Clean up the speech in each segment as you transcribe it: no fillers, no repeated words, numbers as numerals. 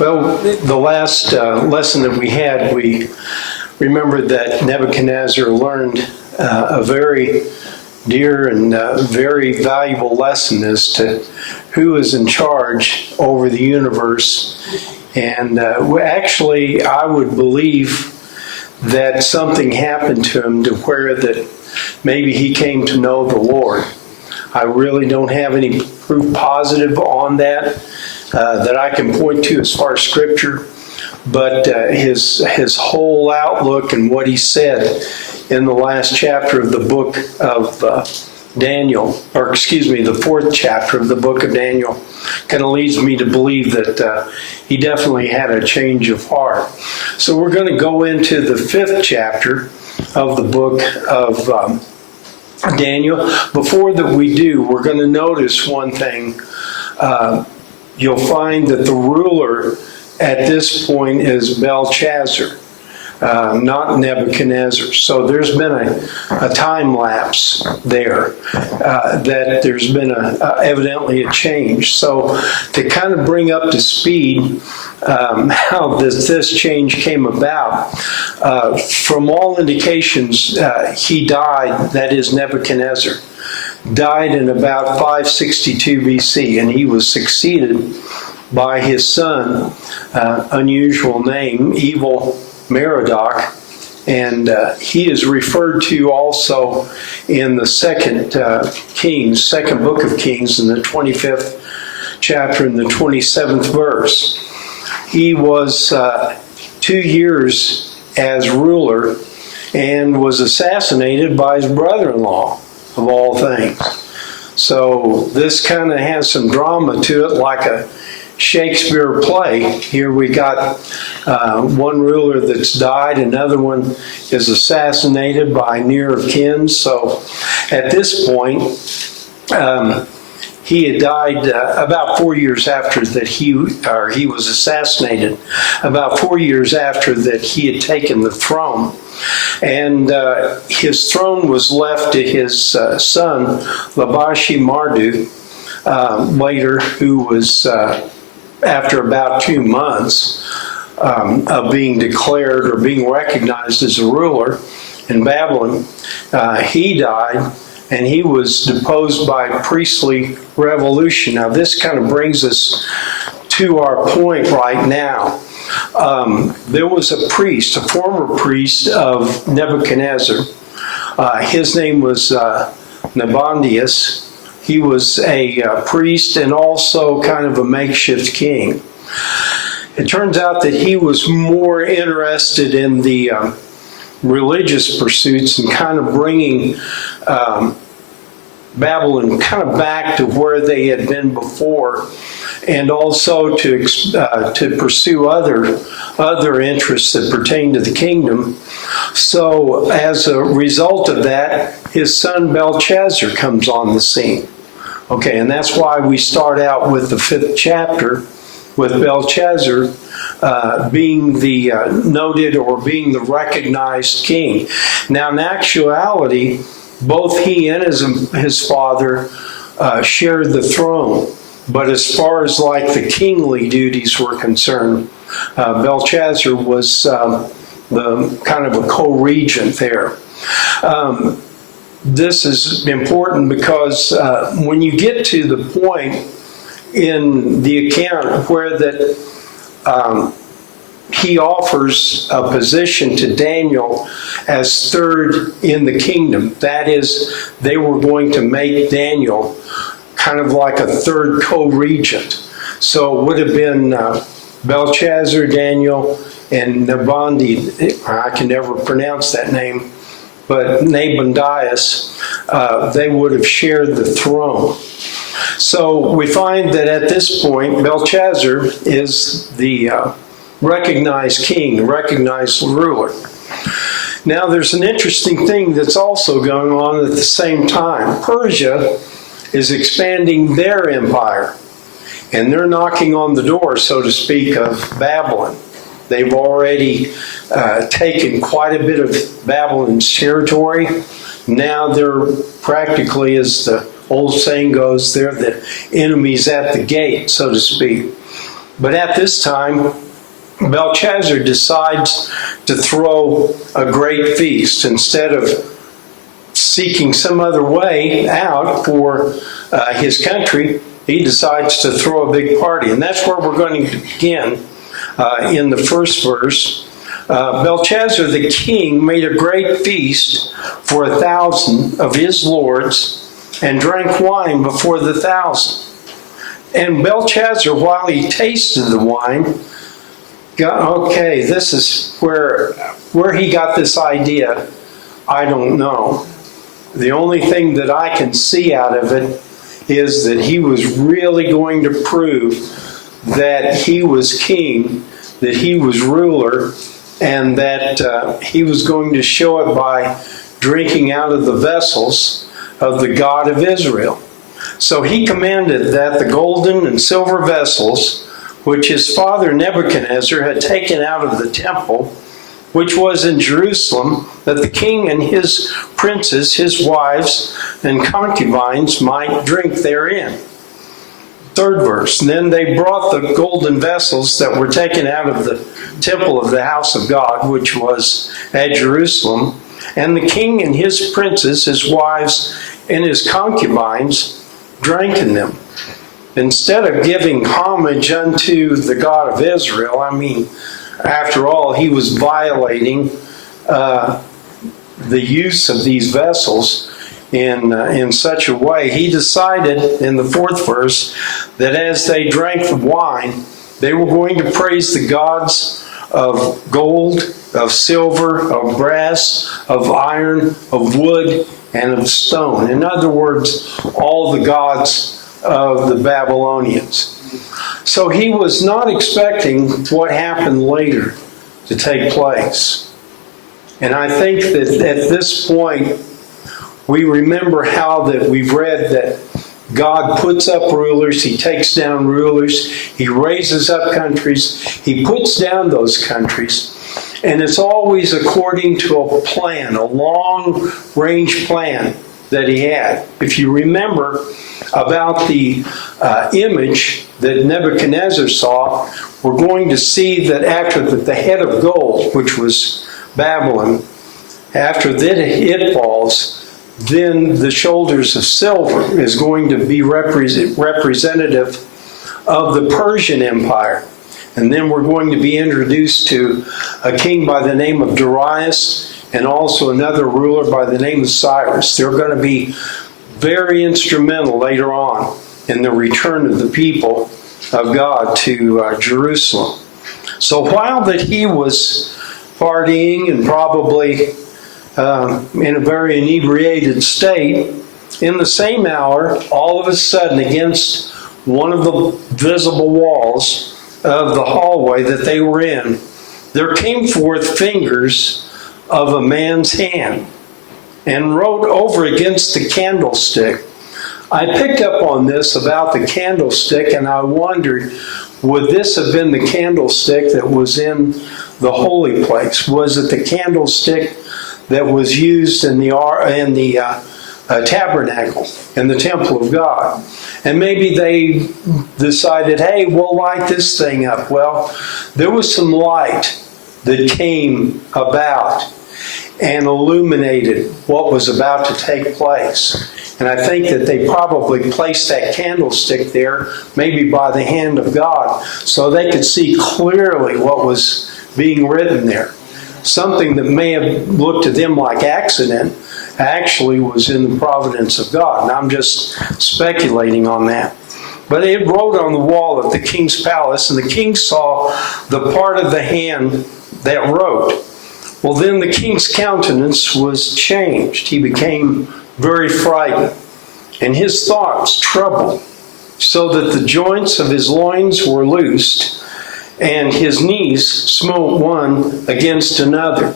Well, the last lesson that we had, we remembered that Nebuchadnezzar learned a very dear and very valuable lesson as to who is in charge over the universe. And actually, I would believe that something happened to him to where that maybe he came to know the Lord. I really don't have any proof positive on that that I can point to as far as Scripture, but his whole outlook and what he said in the last chapter of the book of Daniel, or excuse me, the fourth chapter of the book of Daniel, kind of leads me to believe that he definitely had a change of heart. So we're going to go into the fifth chapter of the book of Daniel. Before that we do, we're going to notice one thing. You'll find that the ruler at this point is Belshazzar, not Nebuchadnezzar. So there's been a time lapse there, that there's been evidently a change. So to kind of bring up to speed how this change came about, from all indications, he died, that is Nebuchadnezzar, died in about 562 BC, and he was succeeded by his son, unusual name, Evil Merodach, and he is referred to also in the second book of Kings, in the 25th chapter and the 27th verse. He was 2 years as ruler and was assassinated by his brother-in-law, of all things. So this kind of has some drama to it, like a Shakespeare play. Here we got one ruler that's died, another one is assassinated by near of kin. So at this point, he had died about 4 years after that he was assassinated, about 4 years after that he had taken the throne. And his throne was left to his son, Labashi Marduk, later, who was, after about 2 months of being declared or being recognized as a ruler in Babylon, he died, and he was deposed by a priestly revolution. Now, this kind of brings us to our point right now. There was a priest, a former priest of Nebuchadnezzar. His name was Nabonidus. He was a priest and also kind of a makeshift king. It turns out that he was more interested in the religious pursuits and kind of bringing Babylon kind of back to where they had been before, and also to pursue other interests that pertain to the kingdom. So as a result of that, his son Belshazzar comes on the scene. Okay, and that's why we start out with the fifth chapter with Belshazzar being the noted or being the recognized king. Now, in actuality, both he and his father shared the throne. But as far as like the kingly duties were concerned, Belshazzar was the kind of a co-regent there. This is important because when you get to the point in the account where that he offers a position to Daniel as third in the kingdom, that is, they were going to make Daniel kind of like a third co-regent. So it would have been Belshazzar, Daniel, and Nabonidus. I can never pronounce that name, but Nabonidus, they would have shared the throne. So we find that at this point, Belshazzar is the recognized king, the recognized ruler. Now there's an interesting thing that's also going on at the same time. Persia is expanding their empire, and they're knocking on the door, so to speak, of Babylon. They've already taken quite a bit of Babylon's territory. Now they're practically, as the old saying goes, they're the enemies at the gate, so to speak. But at this time, Belshazzar decides to throw a great feast. Instead of seeking some other way out for his country, he decides to throw a big party. And that's where we're going to begin in the first verse. Belshazzar the king made a great feast for 1,000 of his lords and drank wine before the 1,000. And Belshazzar, while he tasted the wine, okay, this is where he got this idea. I don't know. The only thing that I can see out of it is that he was really going to prove that he was king, that he was ruler, and that he was going to show it by drinking out of the vessels of the God of Israel. So he commanded that the golden and silver vessels, which his father Nebuchadnezzar had taken out of the temple, which was in Jerusalem, that the king and his princes, his wives, and concubines might drink therein. Third verse, then they brought the golden vessels that were taken out of the temple of the house of God, which was at Jerusalem, and the king and his princes, his wives, and his concubines drank in them. Instead of giving homage unto the God of Israel, I mean, after all, he was violating the use of these vessels in such a way. He decided in the fourth verse that as they drank the wine, they were going to praise the gods of gold, of silver, of brass, of iron, of wood, and of stone. In other words, all the gods of the Babylonians. So he was not expecting what happened later to take place. And I think that at this point, we remember how that we've read that God puts up rulers, he takes down rulers, he raises up countries, he puts down those countries. And it's always according to a plan, a long-range plan that he had. If you remember about the image that Nebuchadnezzar saw, we're going to see that after the head of gold, which was Babylon, after that it falls, then the shoulders of silver is going to be representative of the Persian Empire. And then we're going to be introduced to a king by the name of Darius and also another ruler by the name of Cyrus. They're going to be very instrumental later on in the return of the people of God to Jerusalem. So while that he was partying and probably in a very inebriated state, in the same hour, all of a sudden, against one of the visible walls of the hallway that they were in, there came forth fingers of a man's hand and wrote over against the candlestick. I picked up on this about the candlestick, and I wondered, would this have been the candlestick that was in the holy place? Was it the candlestick that was used in the tabernacle in the temple of God? And maybe they decided, hey, we'll light this thing up. Well, there was some light that came about and illuminated what was about to take place. And I think that they probably placed that candlestick there, maybe by the hand of God, so they could see clearly what was being written there. Something that may have looked to them like accident actually was in the providence of God. And I'm just speculating on that. But it wrote on the wall of the king's palace, and the king saw the part of the hand that wrote. Well, then the king's countenance was changed. He became very frightened, and his thoughts troubled, so that the joints of his loins were loosed, and his knees smote one against another.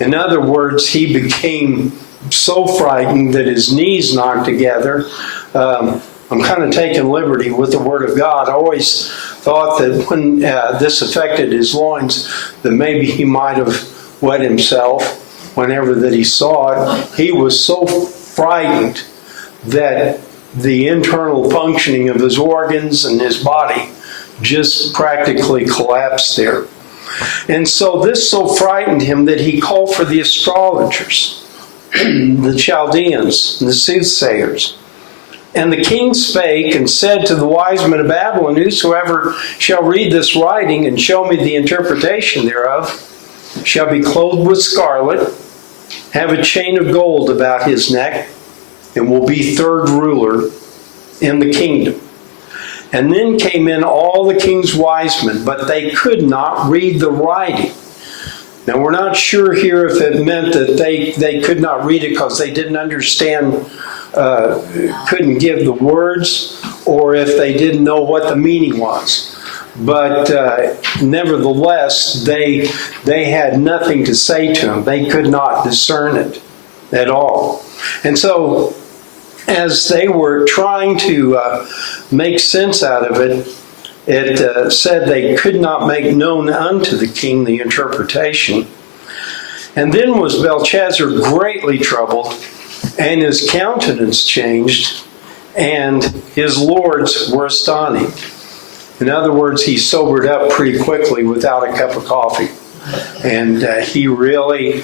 In other words, he became so frightened that his knees knocked together. I'm kind of taking liberty with the Word of God. I always thought that when this affected his loins, that maybe he might have wet himself whenever that he saw it. He was so frightened that the internal functioning of his organs and his body just practically collapsed there. And so this so frightened him that he called for the astrologers, the Chaldeans, and the soothsayers. And the king spake and said to the wise men of Babylon, whosoever shall read this writing and show me the interpretation thereof shall be clothed with scarlet, have a chain of gold about his neck, and will be third ruler in the kingdom. And then came in all the king's wise men, but they could not read the writing. Now, we're not sure here if it meant that they could not read it because they didn't understand, couldn't give the words, or if they didn't know what the meaning was. But nevertheless, they had nothing to say to him. They could not discern it at all. And so, as they were trying to make sense out of it, it said they could not make known unto the king the interpretation. And then was Belshazzar greatly troubled, and his countenance changed, and his lords were astonished. In other words, he sobered up pretty quickly without a cup of coffee. And he really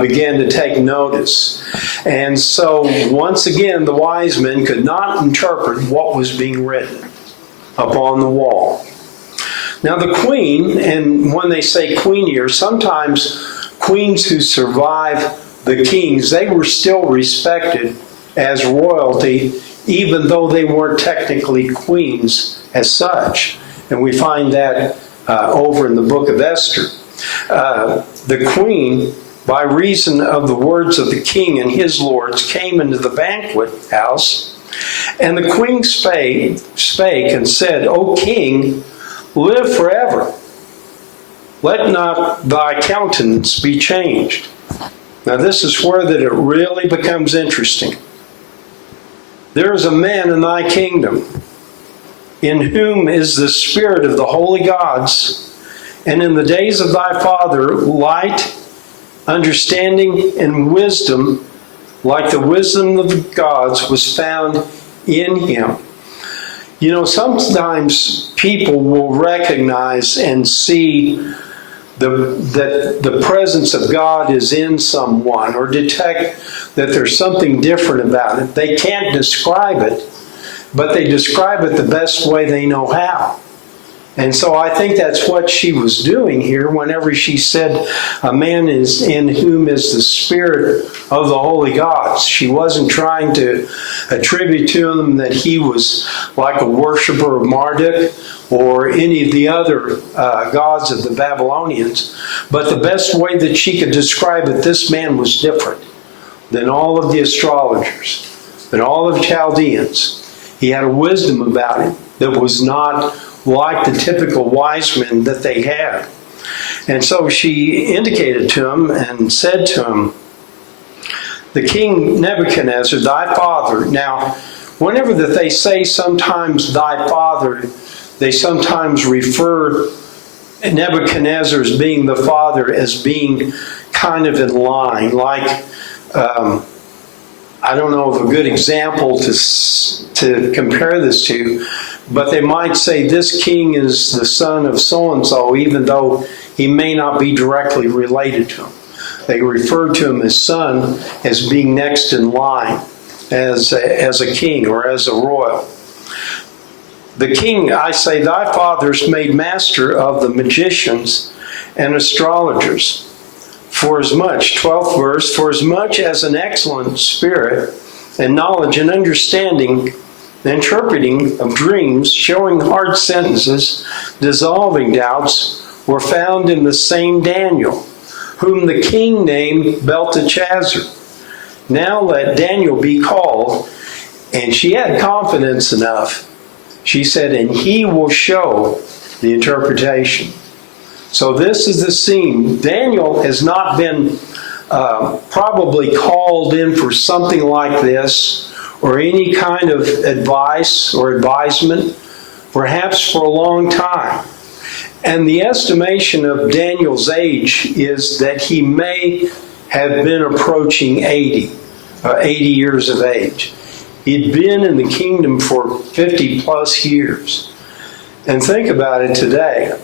began to take notice. And so, once again, the wise men could not interpret what was being written upon the wall. Now, the queen, and when they say queen here, sometimes queens who survive the kings, they were still respected as royalty, even though they weren't technically queens as such. And we find that over in the book of Esther. The queen, by reason of the words of the king and his lords, came into the banquet house, and the queen spake and said, O king, live forever. Let not thy countenance be changed. Now this is where that it really becomes interesting. There is a man in thy kingdom, in whom is the spirit of the holy gods, and in the days of thy father, light, understanding, and wisdom, like the wisdom of the gods, was found in him. You know, sometimes people will recognize and see that the presence of God is in someone, or detect that there's something different about it. They can't describe it, but they describe it the best way they know how. And so I think that's what she was doing here whenever she said, a man is in whom is the spirit of the holy gods. She wasn't trying to attribute to him that he was like a worshiper of Marduk or any of the other gods of the Babylonians. But the best way that she could describe it, this man was different than all of the astrologers, than all of the Chaldeans. He had a wisdom about him that was not like the typical wise men that they had. And so she indicated to him and said to him, the king Nebuchadnezzar, thy father. Now, whenever that they say sometimes thy father, they sometimes refer Nebuchadnezzar as being the father as being kind of in line. Like, I don't know of a good example to compare this to, but they might say this king is the son of so-and-so, even though he may not be directly related to him. They refer to him as son as being next in line as a king or as a royal. The king, I say, thy fathers made master of the magicians and astrologers. For as much, 12th verse, for as much as an excellent spirit and knowledge and understanding, the interpreting of dreams, showing hard sentences, dissolving doubts, were found in the same Daniel, whom the king named Belteshazzar. Now let Daniel be called. And she had confidence enough. She said, and he will show the interpretation. So this is the scene. Daniel has not been probably called in for something like this, or any kind of advice or advisement, perhaps for a long time. And the estimation of Daniel's age is that he may have been approaching 80 years of age. He'd been in the kingdom for 50 plus years. And think about it today.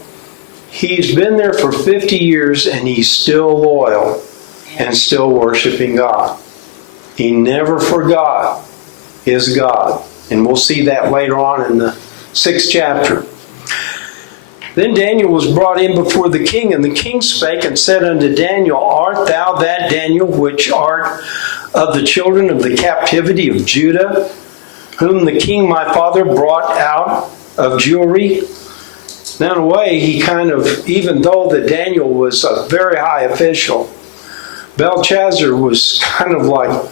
He's been there for 50 years and he's still loyal and still worshiping God. He never forgot his God. And we'll see that later on in the 6th chapter. Then Daniel was brought in before the king, and the king spake and said unto Daniel, Art thou that Daniel which art of the children of the captivity of Judah, whom the king my father brought out of Jewry? Now in a way, he kind of, even though that Daniel was a very high official, Belshazzar was kind of like,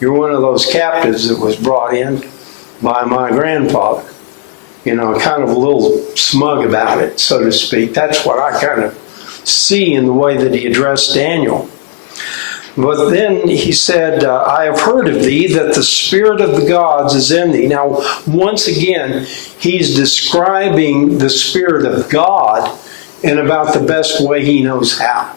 you're one of those captives that was brought in by my grandfather. You know, kind of a little smug about it, so to speak. That's what I kind of see in the way that he addressed Daniel. But then he said, I have heard of thee that the spirit of the gods is in thee. Now, once again, he's describing the spirit of God in about the best way he knows how,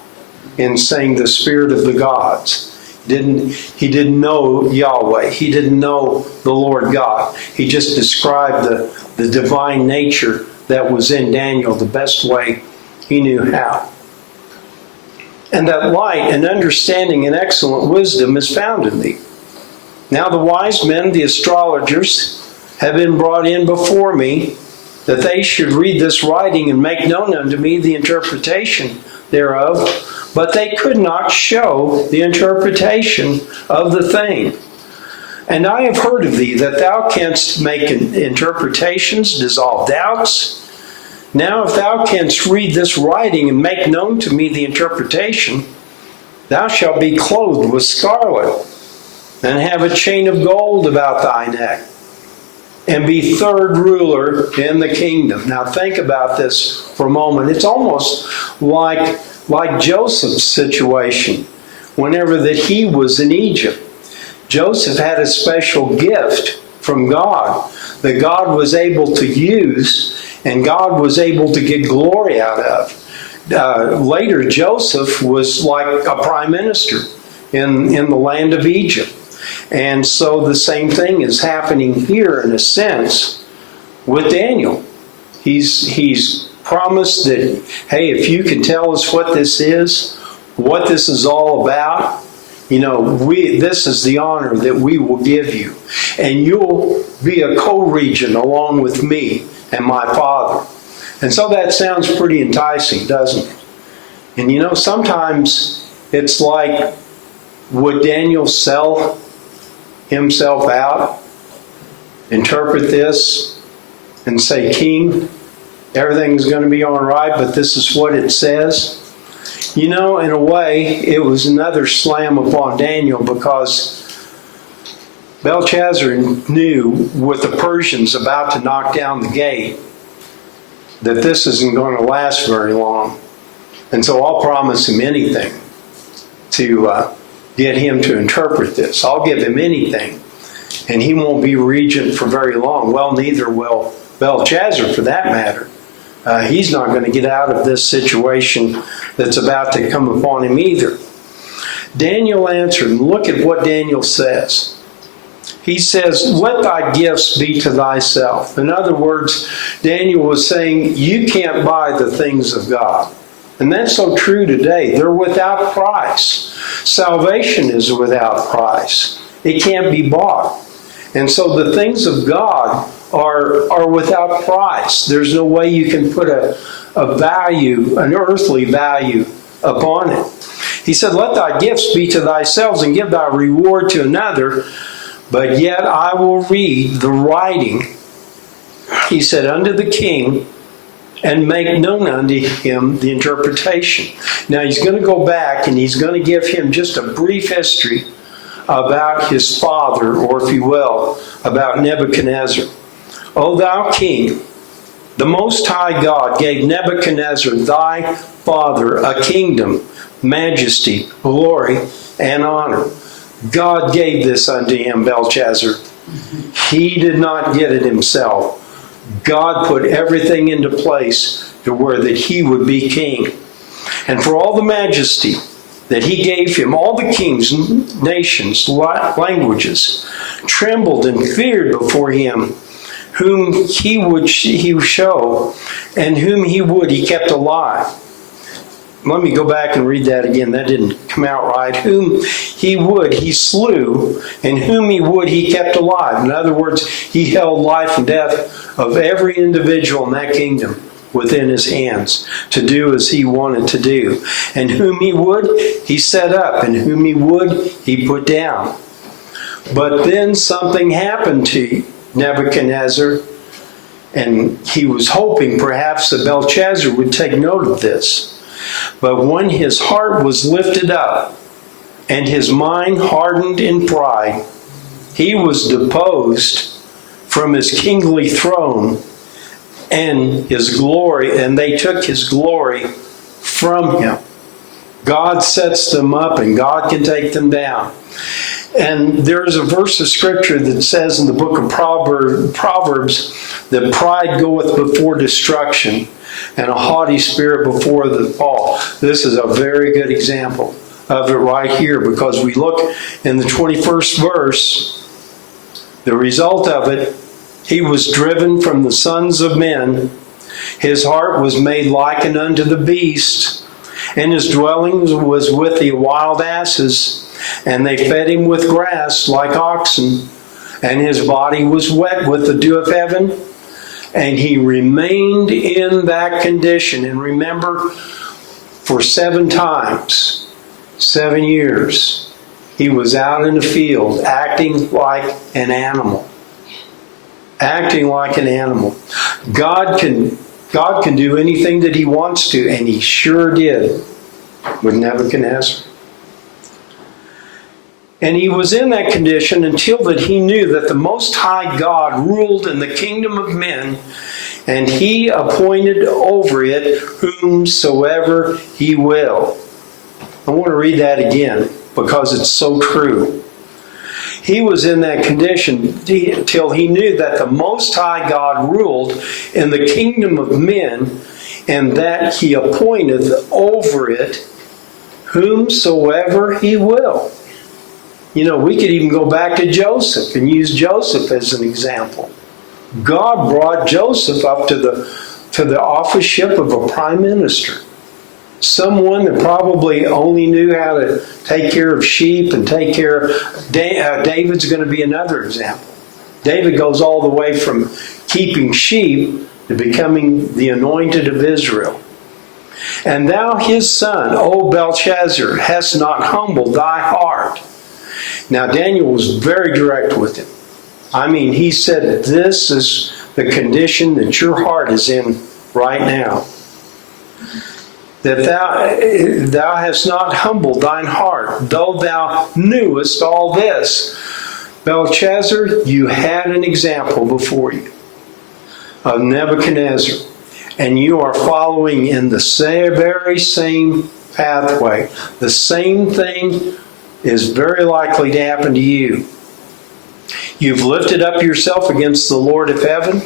in saying the spirit of the gods. He didn't know Yahweh. He didn't know the Lord God. He just described the divine nature that was in Daniel the best way he knew how. And that light and understanding and excellent wisdom is found in thee. Now the wise men, the astrologers, have been brought in before me, that they should read this writing and make known unto me the interpretation thereof. But they could not show the interpretation of the thing. And I have heard of thee that thou canst make interpretations, dissolve doubts. Now if thou canst read this writing and make known to me the interpretation, thou shalt be clothed with scarlet, and have a chain of gold about thy neck, and be third ruler in the kingdom. Now think about this for a moment. It's almost like Joseph's situation whenever that he was in Egypt. Joseph had a special gift from God that God was able to use and God was able to get glory out of. Later, Joseph was like a prime minister in the land of Egypt. And so the same thing is happening here in a sense with Daniel. He's promised that, hey, if you can tell us what this is all about, you know, this is the honor that we will give you. And you'll be a co-regent along with me and my father. And so that sounds pretty enticing, doesn't it? And you know, sometimes it's like, would Daniel sell himself out, interpret this, and say, King, everything's going to be all right, but this is what it says? You know, in a way, it was another slam upon Daniel, because Belshazzar knew, with the Persians about to knock down the gate, that this isn't going to last very long. And so I'll promise him anything to get him to interpret this. I'll give him anything. And he won't be regent for very long. Well, neither will Belshazzar, for that matter. He's not going to get out of this situation that's about to come upon him either. Daniel answered, and look at what Daniel says. He says, let thy gifts be to thyself. In other words, Daniel was saying, you can't buy the things of God. And that's so true today. They're without price. Salvation is without price. It can't be bought. And so the things of God are without price. There's no way you can put a value, an earthly value, upon it. He said, let thy gifts be to thyself, and give thy reward to another, but yet I will read the writing, he said, unto the king, and make known unto him the interpretation. Now he's going to go back and he's going to give him just a brief history about his father, or if you will, about Nebuchadnezzar. O thou king, the Most High God gave Nebuchadnezzar thy father a kingdom, majesty, glory, and honor. God gave this unto him, Belshazzar. He did not get it himself. God put everything into place to where that he would be king. And for all the majesty that he gave him, all the kings, nations, languages, trembled and feared before him whom he would show, and whom he kept alive. Let me go back and read that again. That didn't come out right. Whom he slew, and whom he kept alive. In other words, he held life and death of every individual in that kingdom within his hands to do as he wanted to do. And whom he set up, and whom he put down. But then something happened to Nebuchadnezzar, and he was hoping perhaps that Belshazzar would take note of this. But when his heart was lifted up and his mind hardened in pride, he was deposed from his kingly throne and his glory, and they took his glory from him. God sets them up and God can take them down. And there's a verse of scripture that says in the book of Proverbs that pride goeth before destruction and a haughty spirit before the fall. This is a very good example of it right here, because we look in the 21st verse, the result of it, he was driven from the sons of men, his heart was made likened unto the beast, and his dwelling was with the wild asses, and they fed him with grass like oxen, and his body was wet with the dew of heaven, and he remained in that condition. And remember, for 7 times, 7 years, he was out in the field acting like an animal. Acting like an animal. God can do anything that he wants to, and he sure did with Nebuchadnezzar. And he was in that condition until that he knew that the Most High God ruled in the kingdom of men, and he appointed over it whomsoever he will. I want to read that again because it's so true. He was in that condition till he knew that the Most High God ruled in the kingdom of men, and that he appointed over it whomsoever he will. You know, we could even go back to Joseph and use Joseph as an example. God brought Joseph up to the officeship of a prime minister. Someone that probably only knew how to take care of sheep and take care of... David's going to be another example. David goes all the way from keeping sheep to becoming the anointed of Israel. And thou his son, O Belshazzar, hast not humbled thy heart. Now Daniel was very direct with him. I mean, he said, this is the condition that your heart is in right now. That thou hast not humbled thine heart, though thou knewest all this. Belshazzar, you had an example before you of Nebuchadnezzar, and you are following in the very same pathway. The same thing is very likely to happen to you. You've lifted up yourself against the Lord of heaven,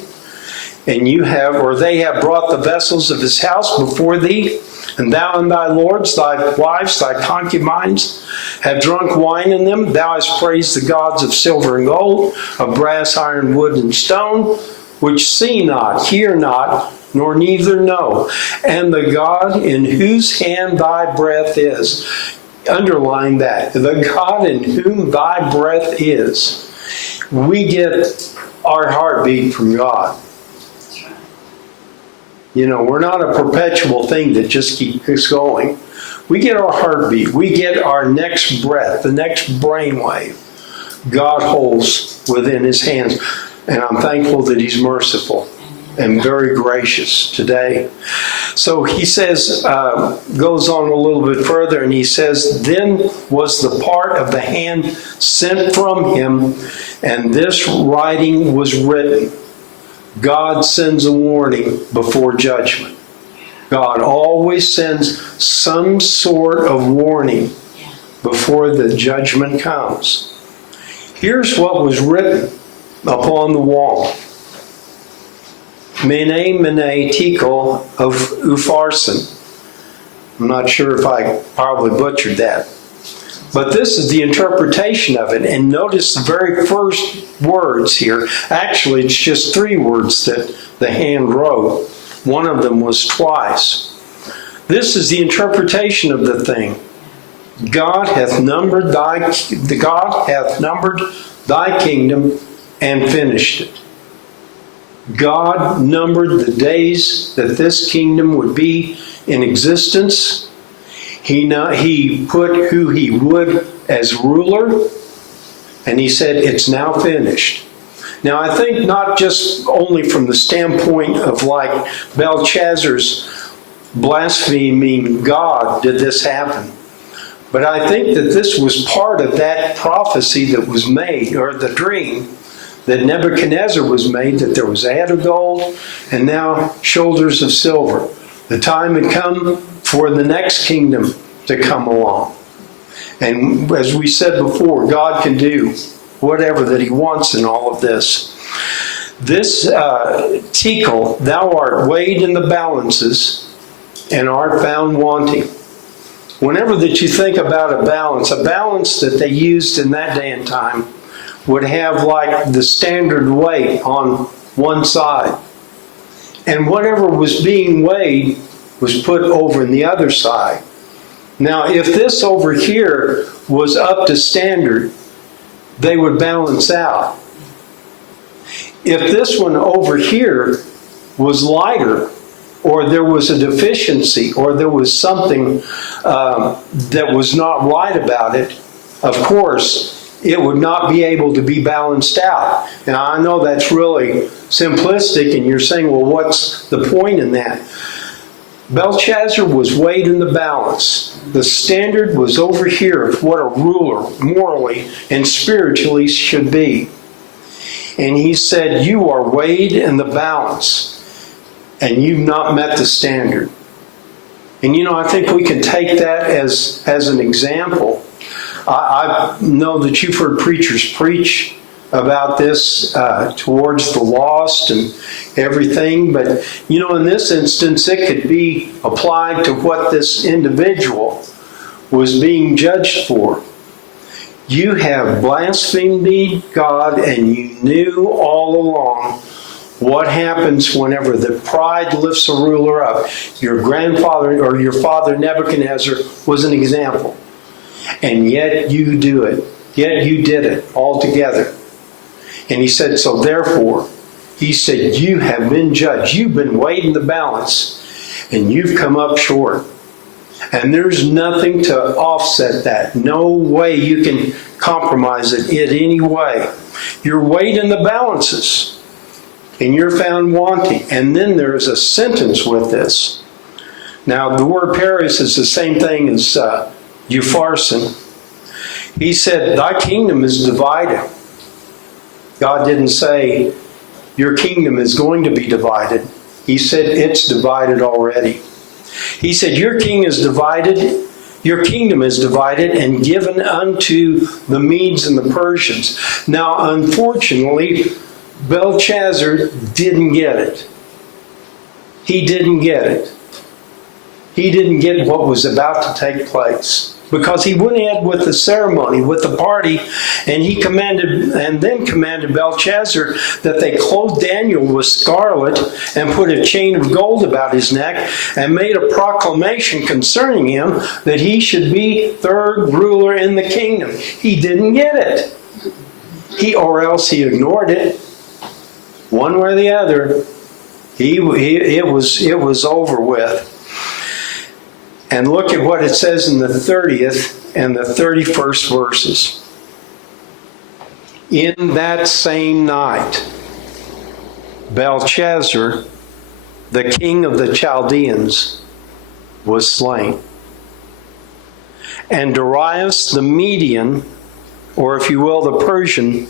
and they have brought the vessels of his house before thee, and thou and thy lords, thy wives, thy concubines, have drunk wine in them. Thou hast praised the gods of silver and gold, of brass, iron, wood, and stone, which see not, hear not, nor neither know. And the God in whose hand thy breath is. Underline that. The God in whom thy breath is. We get our heartbeat from God. You know, we're not a perpetual thing that just keeps going. We get our heartbeat. We get our next breath, the next brainwave. God holds within his hands. And I'm thankful that he's merciful and very gracious today. So he says, goes on a little bit further, and he says, then was the part of the hand sent from him, and this writing was written. God sends a warning before judgment. God always sends some sort of warning before the judgment comes. Here's what was written upon the wall. Mene, Mene, Tekel of Upharsin. I'm not sure if I probably butchered that. But this is the interpretation of it. And notice the very first words here. Actually, it's just 3 words that the hand wrote. One of them was twice. This is the interpretation of the thing. God hath numbered thy kingdom and finished it. God numbered the days that this kingdom would be in existence. He put who he would as ruler, and he said, it's now finished. Now, I think not just only from the standpoint of like Belshazzar's blaspheming God did this happen, but I think that this was part of that prophecy that was made, or the dream that Nebuchadnezzar was made, that there was a head of gold and now shoulders of silver. The time had come for the next kingdom to come along. And as we said before, God can do whatever that he wants in all of this. This Tekel, thou art weighed in the balances and art found wanting. Whenever that you think about a balance that they used in that day and time would have like the standard weight on one side. And whatever was being weighed was put over in the other side. Now, if this over here was up to standard, they would balance out. If this one over here was lighter, or there was a deficiency, or there was something that was not right about it, of course, it would not be able to be balanced out. Now, I know that's really simplistic, and you're saying, well, what's the point in that? Belshazzar was weighed in the balance. The standard was over here of what a ruler morally and spiritually should be. And he said, you are weighed in the balance, and you've not met the standard. And I think we can take that as an example. I know that you've heard preachers preach about this towards the lost and everything, but in this instance it could be applied to what this individual was being judged for. You have blasphemed God, and you knew all along what happens whenever the pride lifts a ruler up. Your grandfather or your father Nebuchadnezzar was an example. And yet you do it. Yet you did it altogether. And he said, so therefore, he said, you have been judged. You've been weighed in the balance, and you've come up short. And there's nothing to offset that. No way you can compromise it in any way. You're weighed in the balances, and you're found wanting. And then there is a sentence with this. Now, the word Paris is the same thing as Upharsin. He said, thy kingdom is divided. God didn't say, your kingdom is going to be divided. He said, it's divided already. He said, your kingdom is divided and given unto the Medes and the Persians. Now, unfortunately, Belshazzar didn't get it. He didn't get it. He didn't get what was about to take place, because he went ahead with the ceremony, with the party, and then commanded Belshazzar that they clothe Daniel with scarlet and put a chain of gold about his neck, and made a proclamation concerning him that he should be third ruler in the kingdom. He didn't get it. Or else he ignored it. One way or the other, it was over with. And look at what it says in the 30th and the 31st verses. In that same night, Belshazzar, the king of the Chaldeans, was slain. And Darius the Median, or if you will, the Persian,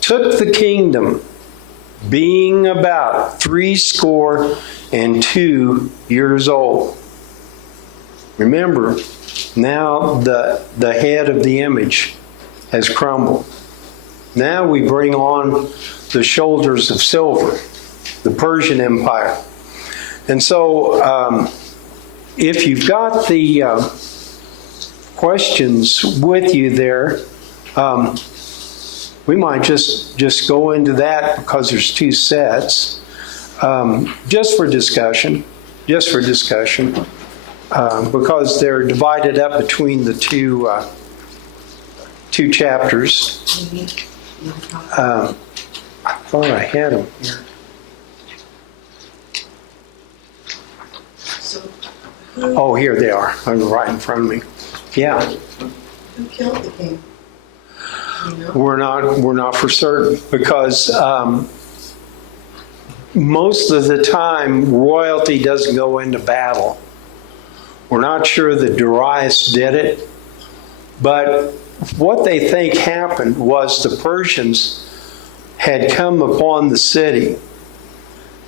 took the kingdom, being about 62 years old. Remember, now the head of the image has crumbled. Now we bring on the shoulders of silver, the Persian Empire. And so, if you've got questions with you there. We might just go into that because there's two sets, just for discussion, because they're divided up between the two chapters. I thought I had them here. Oh, here they are. I'm right in front of me. Yeah. Who killed the king? You know? We're not for certain because most of the time royalty doesn't go into battle. We're not sure that Darius did it, but what they think happened was the Persians had come upon the city.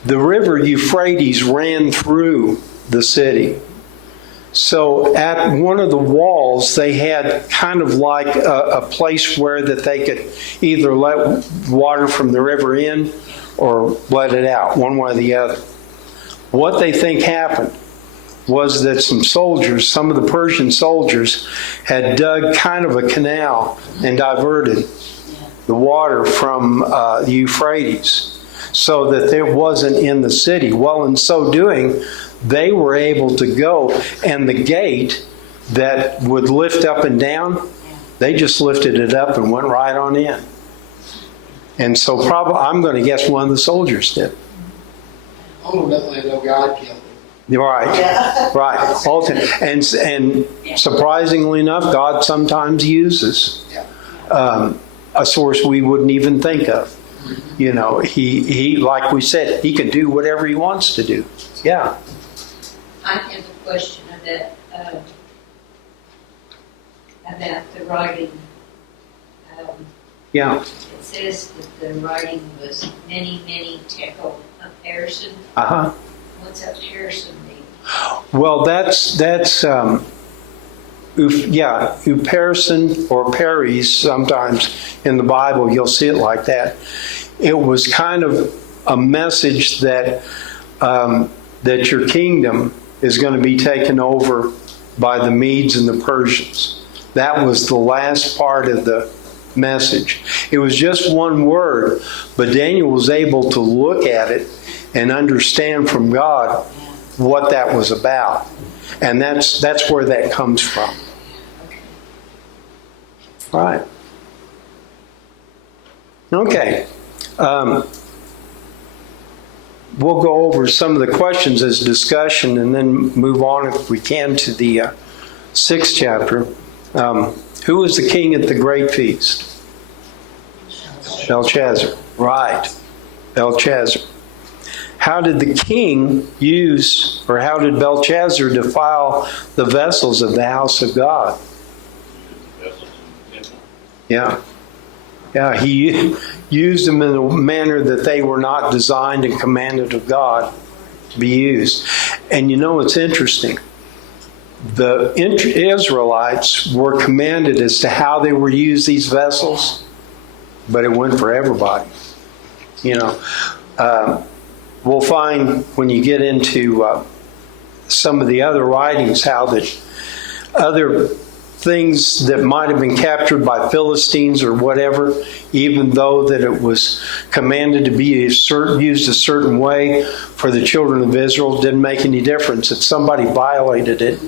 The river Euphrates ran through the city. So at one of the walls, they had kind of like a place where that they could either let water from the river in or let it out, one way or the other. What they think happened was that some of the Persian soldiers had dug kind of a canal and diverted the water from the Euphrates so that it wasn't in the city. Well, in so doing, they were able to go, and the gate that would lift up and down, they just lifted it up and went right on in. And so probably, I'm going to guess one of the soldiers did. Ultimately, no, God killed him. Right, Yeah. right. And surprisingly enough, God sometimes uses a source we wouldn't even think of. You know, he like we said, he can do whatever he wants to do. Yeah. I have a question about the writing. Yeah. It says that the writing was many, many tekel of Harrison. Uh-huh. What's up Harrison mean? Well, that's Uparison or Paris. Sometimes in the Bible you'll see it like that. It was kind of a message that that your kingdom is going to be taken over by the Medes and the Persians. That was the last part of the message. It was just one word, but Daniel was able to look at it and understand from God what that was about. And that's where that comes from. All right. Okay. We'll go over some of the questions as discussion and then move on, if we can, to the 6th chapter. Who was the king at the great feast? Belshazzar. Right. Belshazzar. How did the king use, or how did Belshazzar defile the vessels of the house of God? Yeah. Yeah, he used them in a manner that they were not designed and commanded of God to be used. And you know, it's interesting. The Israelites were commanded as to how they were to use these vessels, but it went for everybody. You know, we'll find when you get into some of the other writings how that other things that might have been captured by Philistines or whatever, even though that it was commanded to be used a certain way for the children of Israel, didn't make any difference. If somebody violated it,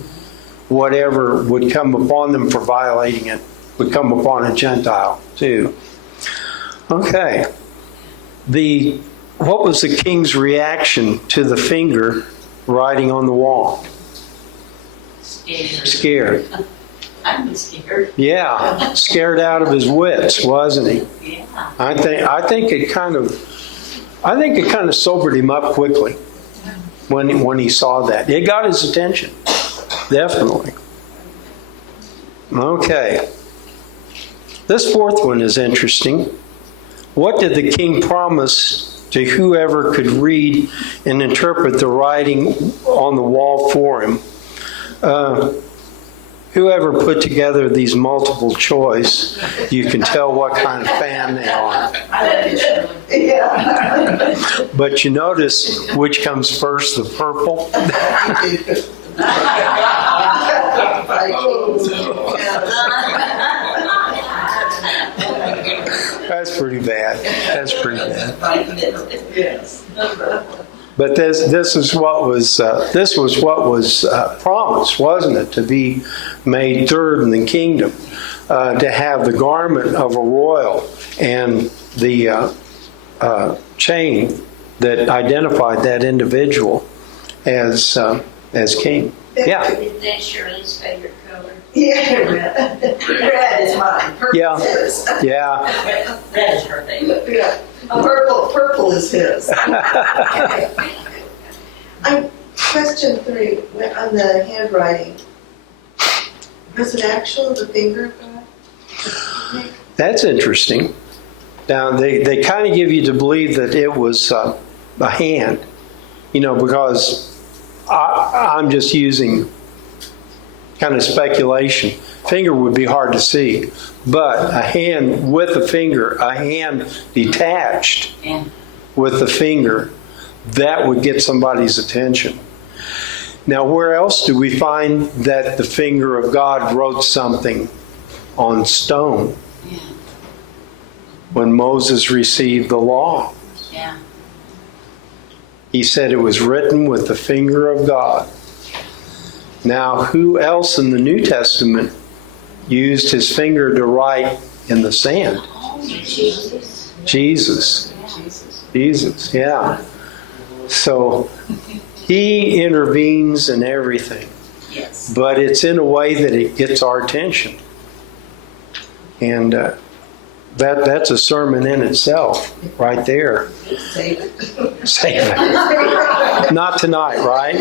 whatever would come upon them for violating it would come upon a Gentile too. Okay. What was the king's reaction to the finger writing on the wall? Scared. I'm scared. Yeah, scared out of his wits, wasn't he? Yeah. I think it kind of sobered him up quickly when he saw that. It got his attention, definitely. Okay, this 4th one is interesting. What did the king promise to whoever could read and interpret the writing on the wall for him? Whoever put together these multiple choice, you can tell what kind of fan they are. Yeah. But you notice which comes first, the purple? pretty bad. That's pretty bad. Right in it. Yes. But this was what was promised, wasn't it? To be made third in the kingdom, to have the garment of a royal and the chain that identified that individual as king. Yeah. That's Shirley's favorite color. Yeah, red is mine. Purple Yeah. is his. Yeah. That is her favorite. Yeah. Purple is his. Question 3 on the handwriting. Was it actual the finger of God? That's interesting. Now, they kind of give you to believe that it was a hand, because I'm just using kind of speculation. Finger would be hard to see, but a hand with a finger, a hand detached with the finger, that would get somebody's attention. Now, where else do we find that the finger of God wrote something on stone? Yeah. When Moses received the law, Yeah. he said it was written with the finger of God. Now, who else in the New Testament used his finger to write in the sand? Oh, Jesus. Jesus. Yeah. Jesus, yeah. So he intervenes in everything, Yes. but it's in a way that it gets our attention. And that's a sermon in itself, right there. Save it. Save it. Not tonight, right?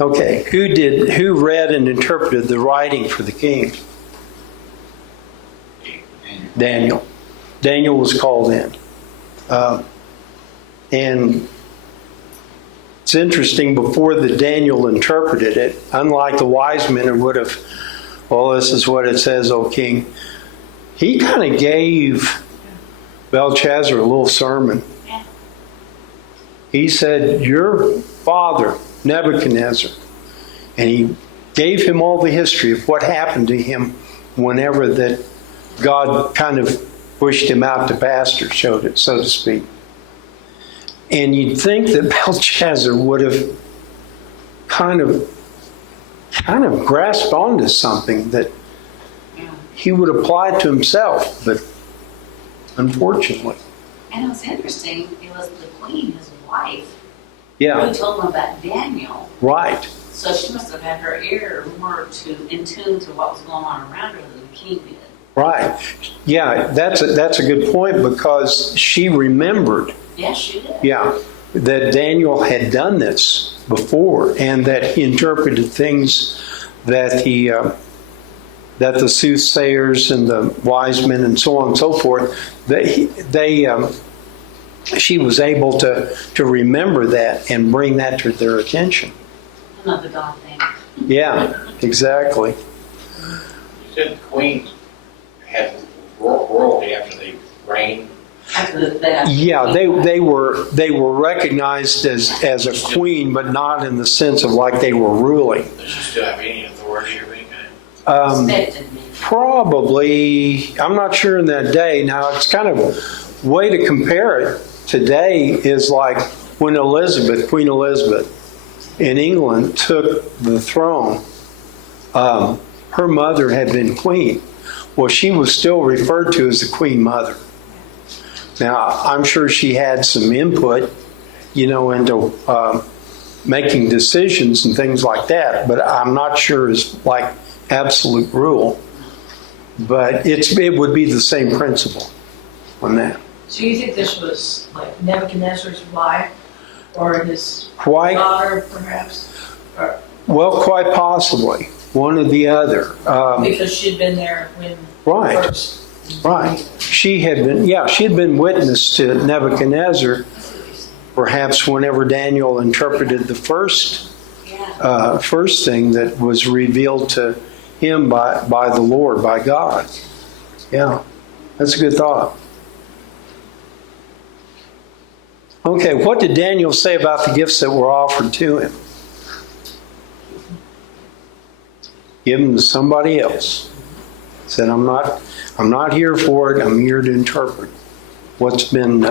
Okay. Who read and interpreted the writing for the king? Daniel. Daniel was called in. And it's interesting, before the Daniel interpreted it, unlike the wise men who would have, well, this is what it says, O king, he kind of gave Belshazzar a little sermon. Yeah. He said, your father, Nebuchadnezzar, and he gave him all the history of what happened to him whenever that God kind of pushed him out to pasture, showed it, so to speak. And you'd think that Belshazzar would have kind of grasped onto something that he would apply to himself, but unfortunately. And it was interesting, it was the queen, his wife, Yeah, who told him about Daniel. right. So she must have had her ear more in tune to what was going on around her than the king did. Right. Yeah, that's a good point, because she remembered, Yes, she did. yeah, that Daniel had done this before, and that he interpreted things that that the soothsayers and the wise men and so on and so forth, she was able to remember that and bring that to their attention. Another God thing. Yeah, exactly. You said the queens had royalty after they reigned. After that. Yeah, they were recognized as a queen, but not in the sense of like they were ruling. Does she still have any authority or anything? Expected me. Probably, I'm not sure in that day. Now, it's kind of way to compare it today is like when Queen Elizabeth in England took the throne. Her mother had been queen. Well, she was still referred to as the Queen Mother. Now, I'm sure she had some input, into making decisions and things like that, but I'm not sure it's like absolute rule. But it would be the same principle on that. So you think this was like Nebuchadnezzar's wife or his Quite, daughter, perhaps? Or, well, quite possibly. One or the other. because she'd been there when Right. first. Right. She had been witness to Nebuchadnezzar, perhaps whenever Daniel interpreted the first thing that was revealed to him by the Lord, by God. Yeah, that's a good thought. Okay, what did Daniel say about the gifts that were offered to him? give them to somebody else. Said, I'm not here for it. I'm here to interpret what's been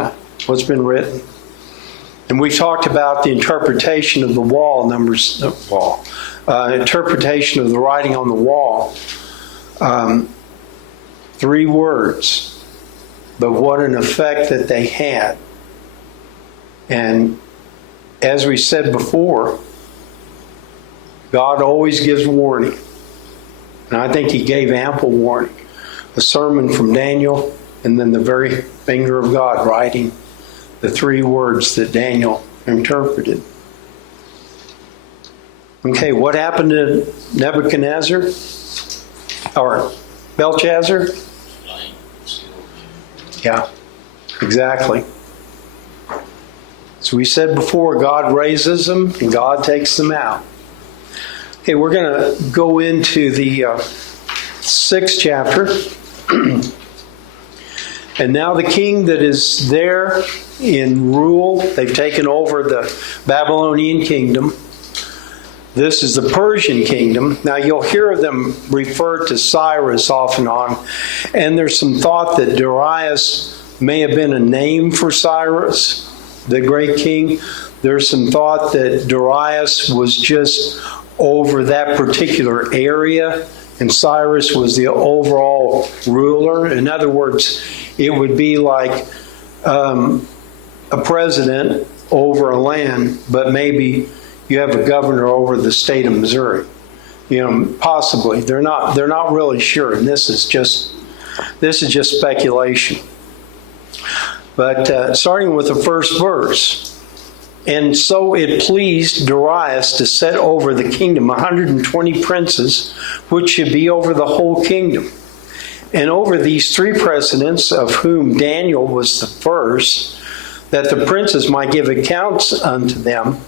written. And we talked about the interpretation of the interpretation of the writing on the wall. 3 words, but what an effect that they had. And as we said before, God always gives warning. And I think he gave ample warning. A sermon from Daniel, and then the very finger of God writing the 3 words that Daniel interpreted. Okay, what happened to Nebuchadnezzar? Or Belshazzar? Yeah, exactly. So we said before, God raises them and God takes them out. Okay, we're going to go into the 6th chapter. And now the king that is there in rule, they've taken over the Babylonian kingdom. This is the Persian kingdom. Now you'll hear them refer to Cyrus off and on. And there's some thought that Darius may have been a name for Cyrus, the great king. There's some thought that Darius was just over that particular area, and Cyrus was the overall ruler. In other words, it would be like a president over a land, but maybe you have a governor over the state of Missouri. Possibly. They're not really sure, and this is just speculation. But starting with the first verse. And so it pleased Darius to set over the kingdom 120 princes, which should be over the whole kingdom. And over these 3 presidents, of whom Daniel was the first, that the princes might give accounts unto them,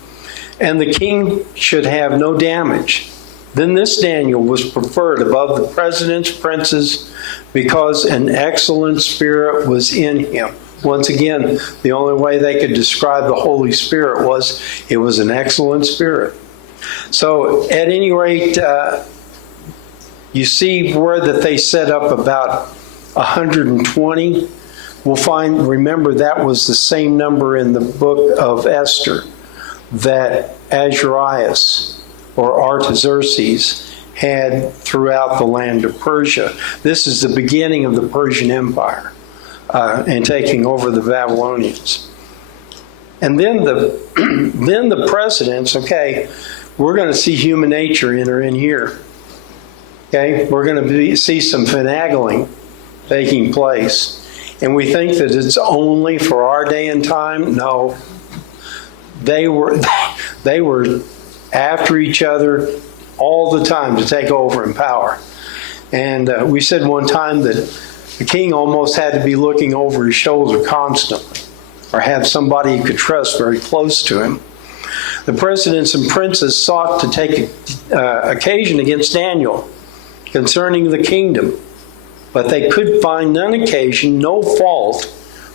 and the king should have no damage. Then this Daniel was preferred above the presidents, princes, because an excellent spirit was in him. Once again, the only way they could describe the Holy Spirit was it was an excellent spirit. So at any rate, you see where that they set up about 120. Remember that was the same number in the book of Esther that Ahasuerus or Artaxerxes had throughout the land of Persia. This is the beginning of the Persian Empire. And taking over the Babylonians. And then the presidents, okay, we're going to see human nature enter in here. Okay, we're going to see some finagling taking place. And we think that it's only for our day and time. No. They were after each other all the time to take over in power. And we said one time that the king almost had to be looking over his shoulder constantly, or have somebody he could trust very close to him. The presidents and princes sought to take occasion against Daniel concerning the kingdom, but they could find none occasion, no fault,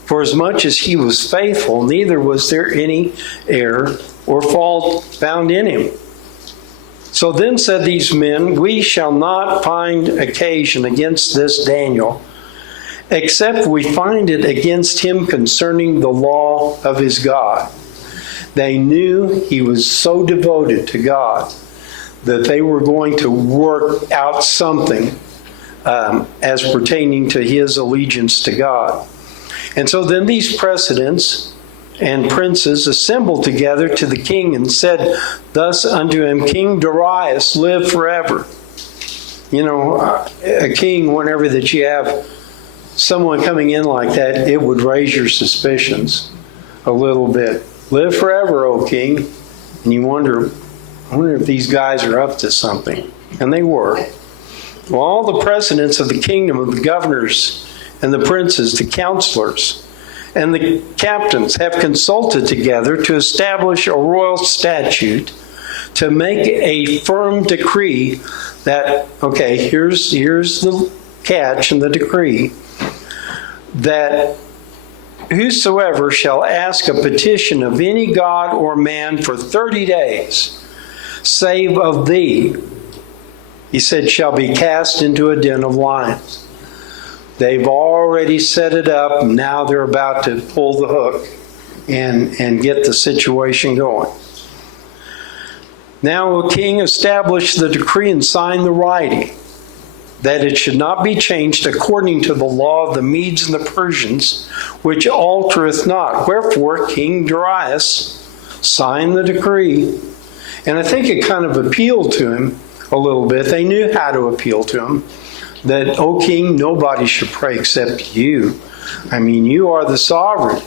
for as much as he was faithful, neither was there any error or fault found in him. So then said these men, we shall not find occasion against this Daniel, except we find it against him concerning the law of his God. They knew he was so devoted to God that they were going to work out something as pertaining to his allegiance to God. And so then these presidents and princes assembled together to the king and said thus unto him, King Darius, live forever. A king, whenever that you have someone coming in like that, it would raise your suspicions a little bit. Live forever, O king. And you wonder if these guys are up to something. And they were. Well, all the presidents of the kingdom, of the governors and the princes, the counselors, and the captains have consulted together to establish a royal statute to make a firm decree that, okay, here's the catch in the decree, that whosoever shall ask a petition of any god or man for 30 days, save of thee. He said, shall be cast into a den of lions. They've already set it up, and now they're about to pull the hook and get the situation going. Now, O king, establish the decree and sign the writing, that it should not be changed according to the law of the Medes and the Persians, which altereth not. Wherefore, King Darius signed the decree. And I think it kind of appealed to him a little bit. They knew how to appeal to him. That, O king, nobody should pray except you. I mean, you are the sovereign.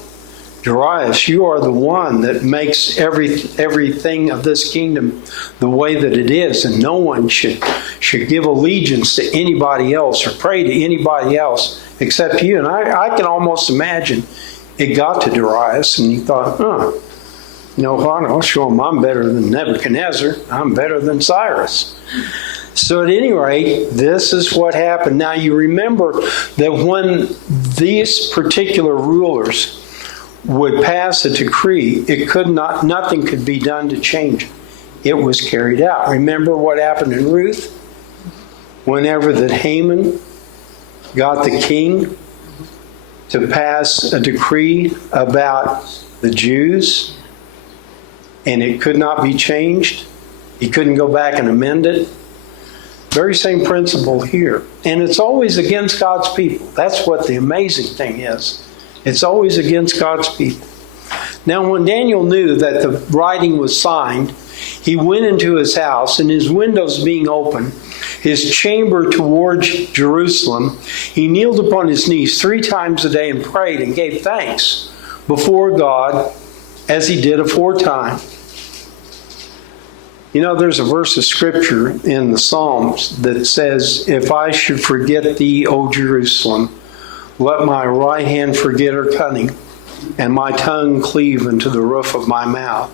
Darius, you are the one that makes everything of this kingdom the way that it is, and no one should give allegiance to anybody else or pray to anybody else except you. And I can almost imagine it got to Darius, and he thought, you know what, I'll show him I'm better than Nebuchadnezzar. I'm better than Cyrus. So at any rate, this is what happened. Now you remember that when these particular rulers would pass a decree, nothing could be done to change it. It was carried out. Remember what happened in Ruth? Whenever that Haman got the king to pass a decree about the Jews, and it could not be changed, he couldn't go back and amend it. Very same principle here. And it's always against God's people. That's what the amazing thing is. It's always against God's people. Now, when Daniel knew that the writing was signed, he went into his house, and his windows being open, his chamber towards Jerusalem, he kneeled upon his knees 3 times a day and prayed and gave thanks before God as he did aforetime. You know, there's a verse of scripture in the Psalms that says, if I should forget thee, O Jerusalem, let my right hand forget her cunning, and my tongue cleave unto the roof of my mouth.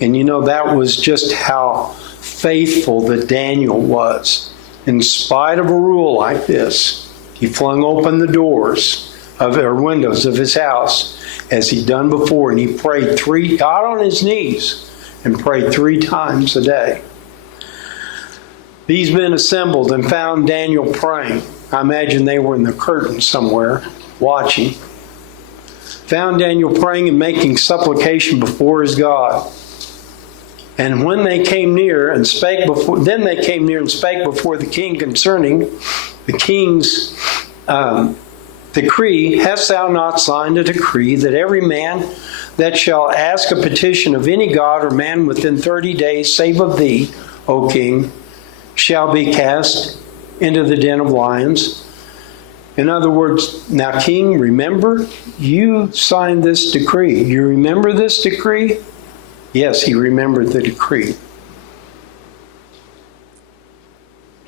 And you know, that was just how faithful that Daniel was. In spite of a rule like this, he flung open the doors or windows of his house as he'd done before, and he prayed got on his knees and prayed 3 times a day. These men assembled and found Daniel praying. I imagine they were in the curtain somewhere watching. Found Daniel praying and making supplication before his God. And when they came near and spake before, the king concerning the king's decree, hast thou not signed a decree that every man that shall ask a petition of any god or man within 30 days, save of thee, O king, shall be cast into the den of lions? In other words, now king, remember, you signed this decree. You remember this decree? Yes, he remembered the decree.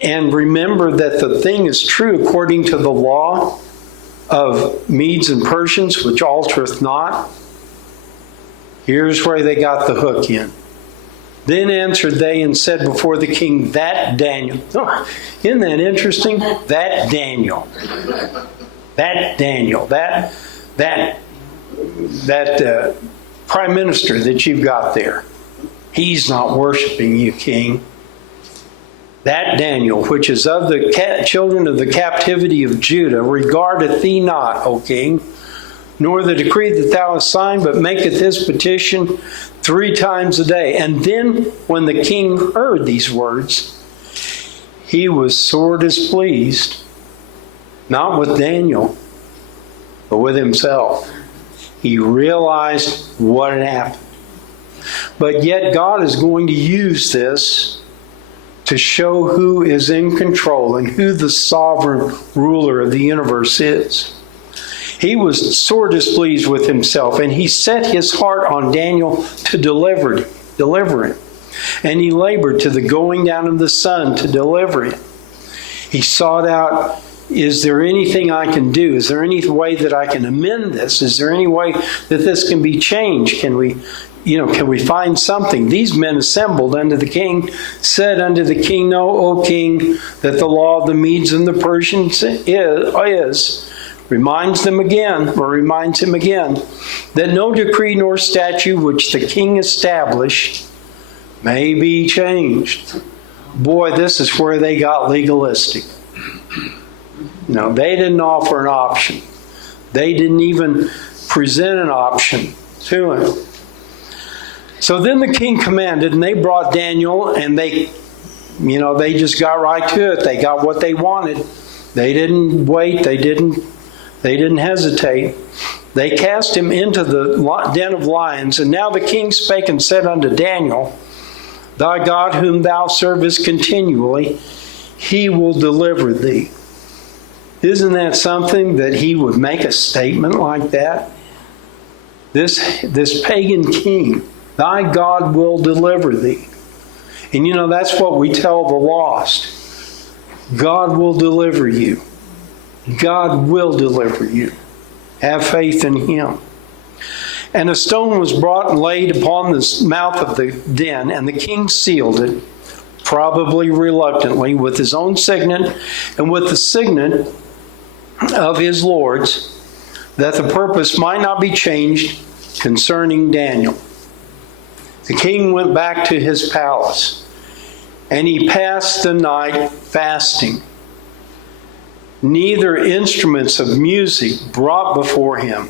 And remember that the thing is true according to the law of Medes and Persians, which altereth not. Here's where they got the hook in. Then answered they and said before the king, that Daniel. Oh, isn't that interesting? That Daniel. That Daniel. That prime minister that you've got there. He's not worshiping you, king. That Daniel, which is of the children of the captivity of Judah, regardeth thee not, O king, nor the decree that thou hast signed, but maketh this petition 3 times a day. And then when the king heard these words, he was sore displeased, not with Daniel, but with himself. He realized what had happened. But yet God is going to use this to show who is in control and who the sovereign ruler of the universe is. He was sore displeased with himself, and he set his heart on Daniel to deliver him. And he labored to the going down of the sun to deliver him. He sought out, is there anything I can do? Is there any way that I can amend this? Is there any way that this can be changed? Can we find something? These men assembled unto the king, said unto the king, know, O king, that the law of the Medes and the Persians reminds him again, that no decree nor statute which the king established may be changed. boy, this is where they got legalistic. No, they didn't offer an option. They didn't even present an option to him. So then the king commanded, and they brought Daniel, and they just got right to it. They got what they wanted. They didn't wait. They didn't hesitate. They cast him into the den of lions. And now the king spake and said unto Daniel, Thy God whom thou servest continually, he will deliver thee. Isn't that something that he would make a statement like that? This pagan king, thy God will deliver thee. And that's what we tell the lost. God will deliver you. God will deliver you. Have faith in him. And a stone was brought and laid upon the mouth of the den, and the king sealed it, probably reluctantly, with his own signet and with the signet of his lords, that the purpose might not be changed concerning Daniel. The king went back to his palace, and he passed the night fasting. Neither instruments of music brought before him,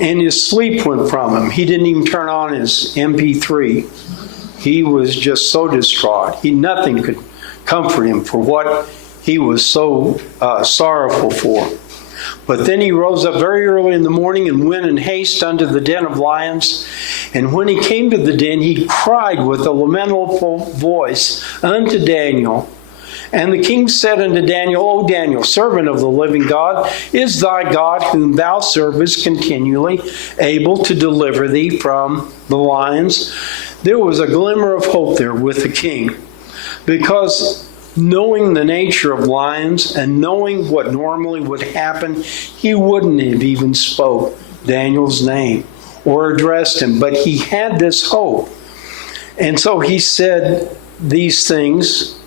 and his sleep went from him. He didn't even turn on his MP3. He was just so distraught. Nothing could comfort him for what he was so sorrowful for. But then he rose up very early in the morning and went in haste unto the den of lions. And when he came to the den, he cried with a lamentable voice unto Daniel. And the king said unto Daniel, O Daniel, servant of the living God, is thy God whom thou servest continually able to deliver thee from the lions? There was a glimmer of hope there with the king, because knowing the nature of lions and knowing what normally would happen, he wouldn't have even spoke Daniel's name or addressed him, but he had this hope. And so he said these things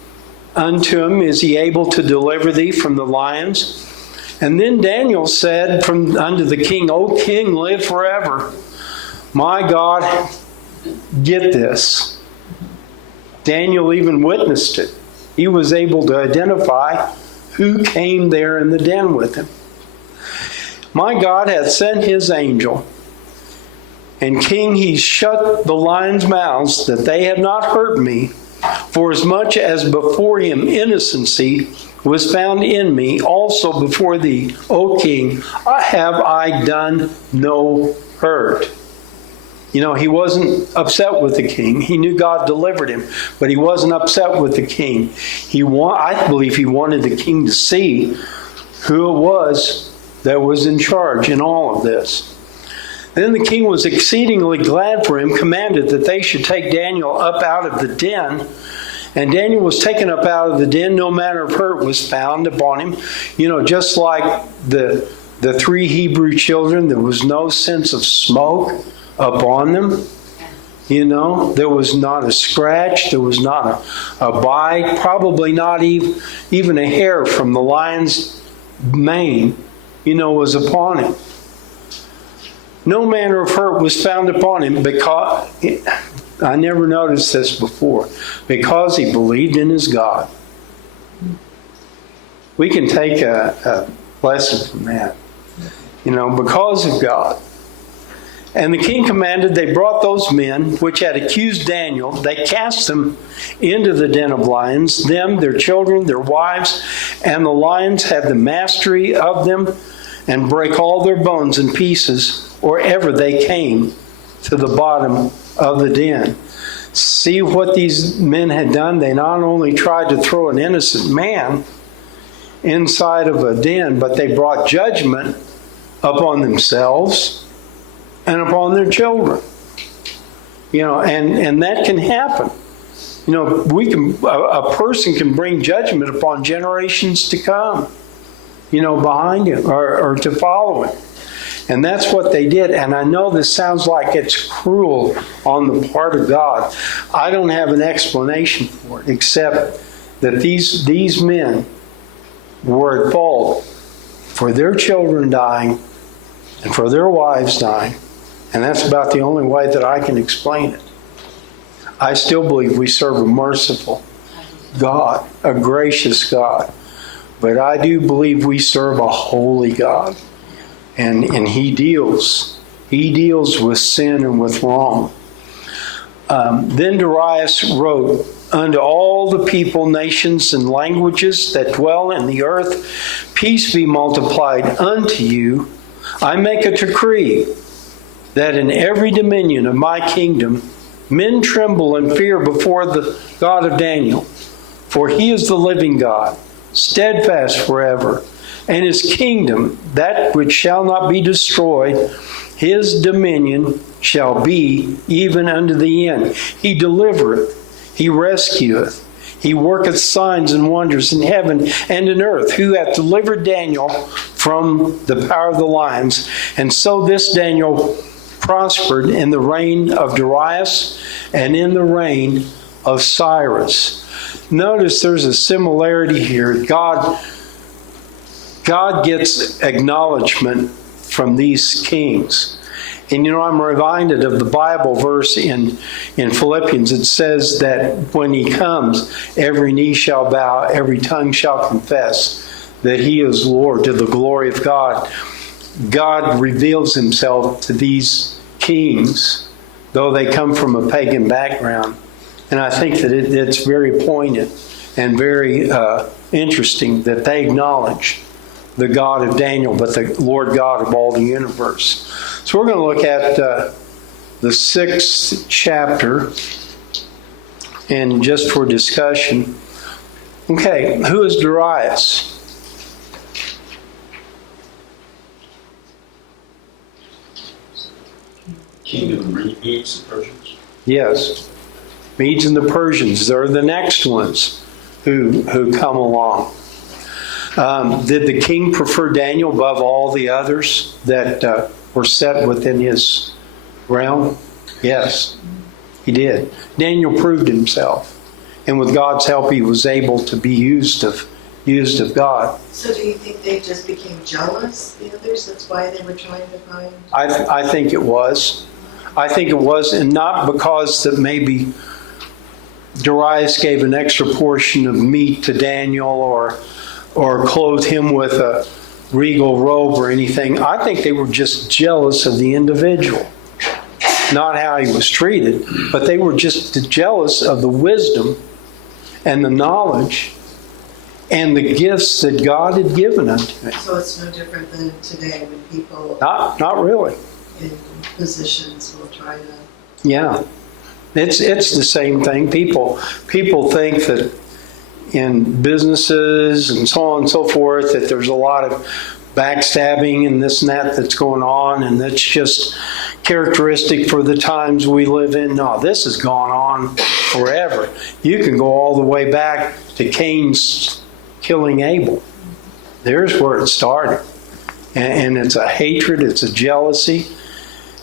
unto him, is he able to deliver thee from the lions? And then Daniel said unto the king, O king, live forever. My God, get this. Daniel even witnessed it. He was able to identify who came there in the den with him. My God hath sent his angel, and king, he shut the lions' mouths, that they have not hurt me, for as much as before him innocency was found in me, also before thee, O king, have I done no hurt. He wasn't upset with the king. He knew God delivered him, but he wasn't upset with the king. I believe he wanted the king to see who it was that was in charge in all of this. Then the king was exceedingly glad for him, commanded that they should take Daniel up out of the den. And Daniel was taken up out of the den. No manner of hurt was found upon him. Just like the three Hebrew children, there was no sense of smoke upon them. There was not a scratch. There was not a bite. Probably not even a hair from the lion's mane, was upon him. No manner of hurt was found upon him, because, I never noticed this before, because he believed in his God. We can take a lesson from that, because of God. And the king commanded, they brought those men which had accused Daniel, they cast them into the den of lions, them, their children, their wives, and the lions had the mastery of them, and break all their bones in pieces, or ever they came to the bottom of the den. See what these men had done? They not only tried to throw an innocent man inside of a den, but they brought judgment upon themselves and upon their children. And that can happen. A person can bring judgment upon generations to come, behind him or to follow him. And that's what they did. And I know this sounds like it's cruel on the part of God. I don't have an explanation for it, except that these men were at fault for their children dying and for their wives dying. And that's about the only way that I can explain it. I still believe we serve a merciful God, a gracious God. But I do believe we serve a holy God. And He deals with sin and with wrong. Then Darius wrote, unto all the people, nations, and languages that dwell in the earth, peace be multiplied unto you. I make a decree that in every dominion of my kingdom, men tremble and fear before the God of Daniel. For He is the living God, steadfast forever, and His kingdom, that which shall not be destroyed, His dominion shall be even unto the end. He delivereth, He rescueth, He worketh signs and wonders in heaven and in earth, who hath delivered Daniel from the power of the lions. And so this Daniel prospered in the reign of Darius and in the reign of Cyrus. Notice there's a similarity here. God gets acknowledgement from these kings. And I'm reminded of the Bible verse in Philippians. It says that when He comes, every knee shall bow, every tongue shall confess that He is Lord, to the glory of God. God reveals Himself to these kings, though they come from a pagan background. And I think that it's very poignant and very interesting that they acknowledge the God of Daniel, but the Lord God of all the universe. So we're going to look at the 6th chapter, and just for discussion. Okay, who is Darius? King of the Medes and Persians. Yes. Medes and the Persians, they're the next ones who come along. Did the king prefer Daniel above all the others that were set within his realm? Yes, he did. Daniel proved himself. And with God's help, he was able to be used of God. So do you think they just became jealous, the others? That's why they were trying to find... I think it was. I think it was, and not because that maybe Darius gave an extra portion of meat to Daniel or clothed him with a regal robe or anything. I think they were just jealous of the individual. Not how he was treated, but they were just jealous of the wisdom and the knowledge and the gifts that God had given unto him. So it's no different than today when people Not really. in positions will try to... Yeah. It's the same thing. People think that in businesses and so on and so forth that there's a lot of backstabbing and this and that that's going on, and that's just characteristic for the times we live in. No, this has gone on forever. You can go all the way back to Cain's killing Abel. There's where it started. And it's a hatred, it's a jealousy.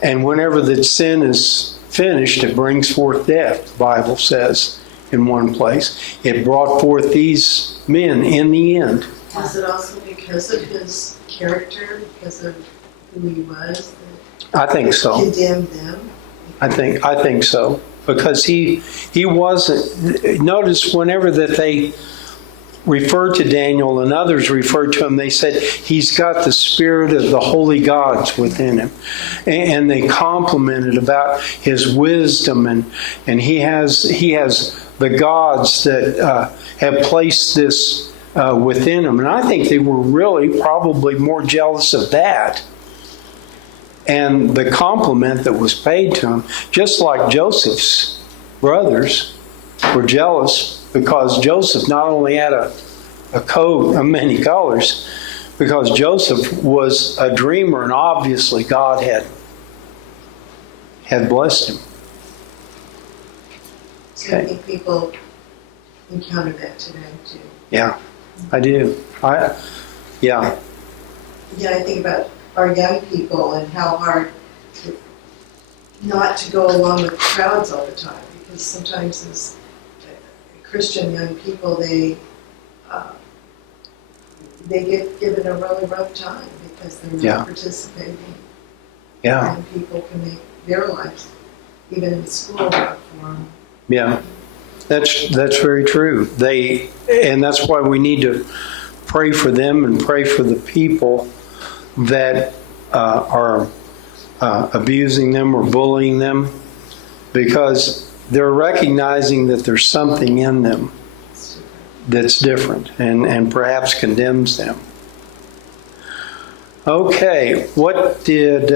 And whenever the sin is finished, it brings forth death, the Bible says in one place. It brought forth these men in the end. Was it also because of his character, because of who he was, I think that so. condemned them? I think so. Because he wasn't, notice whenever that they referred to Daniel and others referred to him, they said he's got the spirit of the holy gods within him. And they complimented about his wisdom, and he has the gods that have placed this within him. And I think they were really probably more jealous of that and the compliment that was paid to him, just like Joseph's brothers were jealous because Joseph not only had a coat of many colors, because Joseph was a dreamer, and obviously God had blessed him. So I think people encounter that today too. Yeah, I do. Yeah. Yeah, I think about our young people and how hard not to go along with crowds all the time, because sometimes as Christian young people, they get given a really rough time because they're not participating. Yeah. And people can make their lives, even in school, rough for them. Yeah. That's very true. And that's why we need to pray for them and pray for the people that are abusing them or bullying them, because they're recognizing that there's something in them that's different and perhaps condemns them. Okay, what did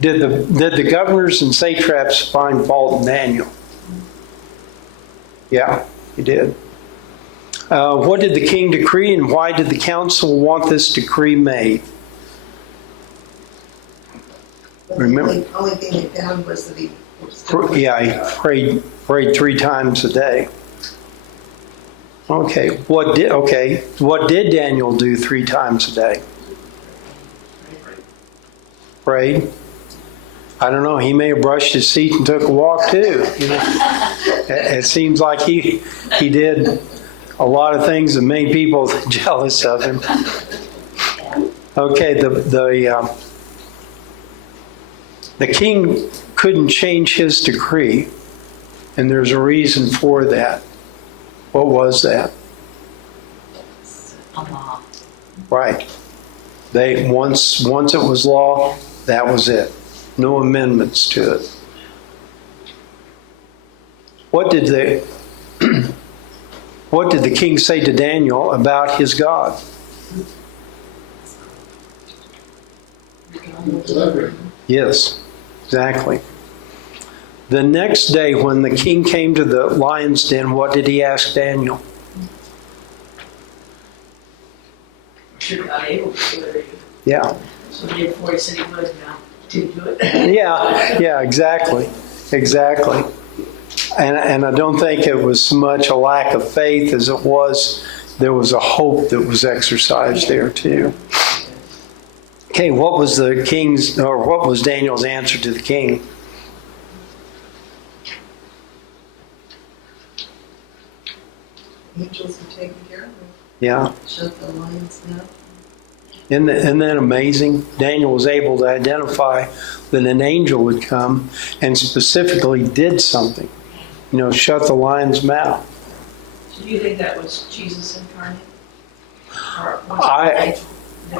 did the governors and satraps find fault in Daniel? Yeah, he did. What did the king decree, and why did the council want this decree made? Remember? The only thing they found was that he Yeah, he prayed 3 times a day. Okay, what did Daniel do 3 times a day? Prayed. I don't know. He may have brushed his teeth and took a walk too. You know? It seems like he did a lot of things that made people jealous of him. Okay, the king couldn't change his decree, and there's a reason for that. What was that? Allah. Right. Once it was law, that was it. No amendments to it. What did the king say to Daniel about his God? Yes, exactly. The next day when the king came to the lion's den, what did he ask Daniel? Should be unable to do it. Yeah. So the day before he said he would, now didn't do it. Yeah, exactly. And I don't think it was so much a lack of faith as it was there was a hope that was exercised there too. Okay, what was Daniel's answer to the king? angels are taking care of him. Yeah. Shut the lion's mouth. Isn't that amazing? Daniel was able to identify that an angel would come and specifically did something. Shut the lion's mouth. So do you think that was Jesus incarnate? Or was it an angel?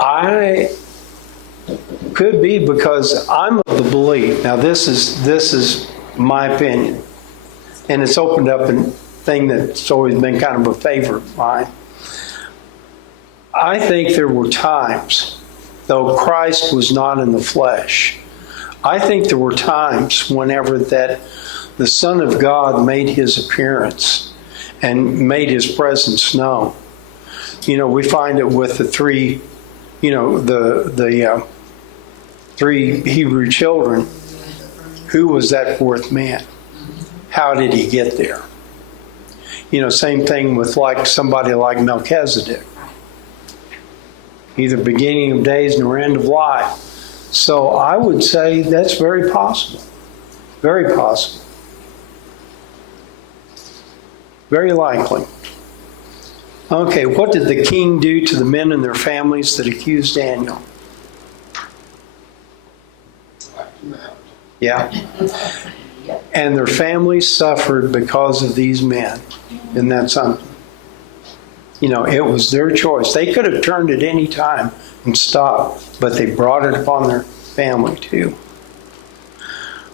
I could be, because I'm of the belief. Now this is my opinion, and it's opened up a thing that's always been kind of a favorite of mine. I think there were times, though Christ was not in the flesh, I think there were times whenever that the Son of God made his appearance and made his presence known. We find it with the 3, the 3 Hebrew children. Who was that 4th man? How did he get there? Same thing with somebody like Melchizedek. Neither beginning of days nor end of life. So I would say that's very possible. Very possible. Very likely. Okay, what did the king do to the men and their families that accused Daniel? Yeah. And their families suffered because of these men. Isn't that something? It was their choice. They could have turned at any time and stopped, but they brought it upon their family too.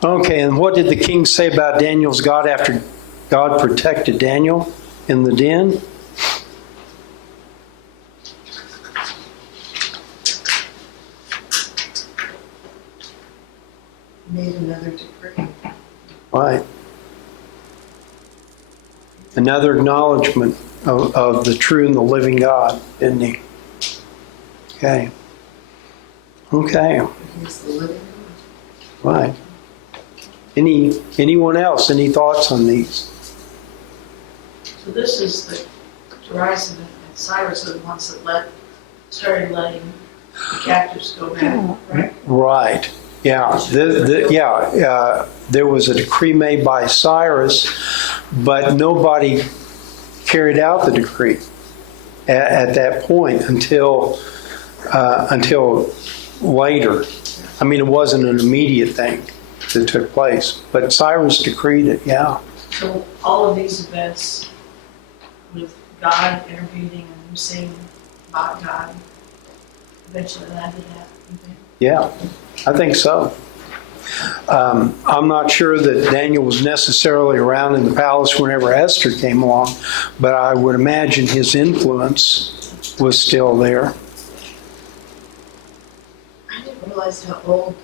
Okay, and what did the king say about Daniel's God after God protected Daniel in the den? Made another decree. Right. Another acknowledgement of the true and the living God, isn't he? Okay. He's the living God. Right. Anyone else? Any thoughts on these? So this is the Darius and Cyrus are the ones that started letting the captives go back, right? Right. Yeah. There was a decree made by Cyrus, but nobody carried out the decree at that point until later. I mean, it wasn't an immediate thing that took place, but Cyrus decreed it, yeah. So all of these events with God intervening and him saying about God eventually led to that. you think? Yeah, I think so. I'm not sure that Daniel was necessarily around in the palace whenever Esther came along, but I would imagine his influence was still there. I didn't realize how old